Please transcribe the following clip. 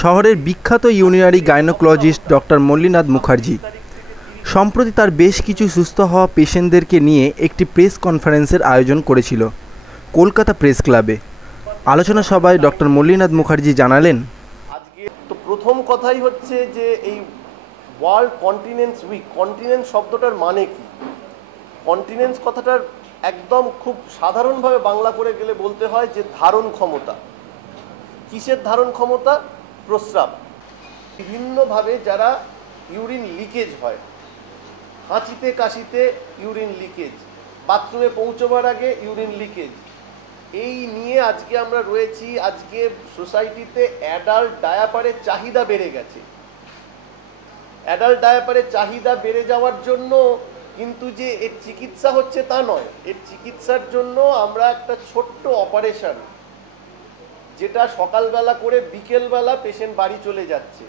শহরের বিখ্যাত unary gynaecologist doctor Mallinath Mukherjee সম্প্রতি তার বেশ কিছু সুস্থ হওয়া পেশেন্টদেরকে নিয়ে একটি প্রেস কনফারেন্সের আয়োজন করেছিল কলকাতা প্রেস ক্লাবে। আলোচনা সভায় ডক্টর মল্লিনাথ মুখার্জি জানালেন, আজকে তো প্রথম কথাই হচ্ছে যে এই ওয়ার্ল্ড কন্টিনেন্স উইক, কন্টিনেন্স শব্দটার মানে কি? কন্টিনেন্স কথাটার একদম খুব সাধারণভাবে বাংলা করে গেলে বলতে হয় যে ধারণ ক্ষমতা। কিসের ধারণ ক্ষমতা? প্রস্রাব। বিভিন্নভাবে যারা ইউরিন লিকেজ হয়, হাঁচিতে কাশিতে ইউরিন লিকেজ, বাথরুমে পৌঁছবার আগে ইউরিন লিকেজ, এই নিয়ে আজকে আমরা রয়েছি। আজকে সোসাইটিতে অ্যাডাল্ট ডায়াপারের চাহিদা বেড়ে গেছে। অ্যাডাল্ট ডায়াপারের চাহিদা বেড়ে যাওয়ার জন্য কিন্তু যে এর চিকিৎসা হচ্ছে তা নয়। এর চিকিৎসার জন্য আমরা একটা ছোট্ট অপারেশন, যেটা সকালবেলা করে বিকেলবেলা পেশেন্ট বাড়ি চলে যাচ্ছে,